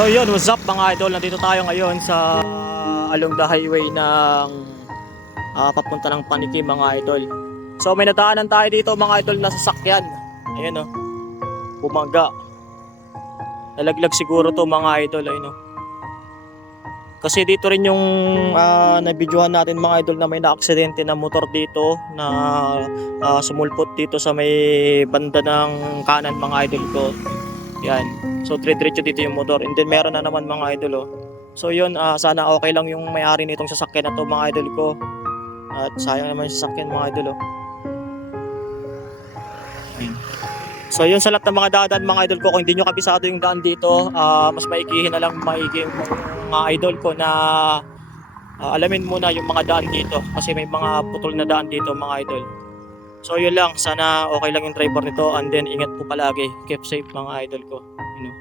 So yun, what's up mga idol? Nandito tayo ngayon sa along the highway ng papunta ng Paniki mga idol. So may nadaanan tayo dito mga idol na sasakyan. Ayun o, bumaga. Nalaglag siguro to mga idol. Ayun o. Kasi dito rin yung nabidyohan natin mga idol na may na-aksidente na motor dito na sumulpot dito sa may banda ng kanan mga idol ko. Yan. So dire-diretso dito yung motor and then meron na naman mga idol oh. So yun, sana okay lang yung may-ari nitong sasakyan na to mga idol ko. At sayang naman yung sasakyan mga idol oh. So yun, sa lahat ng mga daan mga idol ko, kung hindi nyo kabisado yung daan dito, mas maigihin na lang maigi mga idol ko na alamin muna yung mga daan dito kasi may mga putol na daan dito mga idol. So yun lang, sana okay lang yung driver nito and then ingat po palagi, keep safe mga idol ko. You know.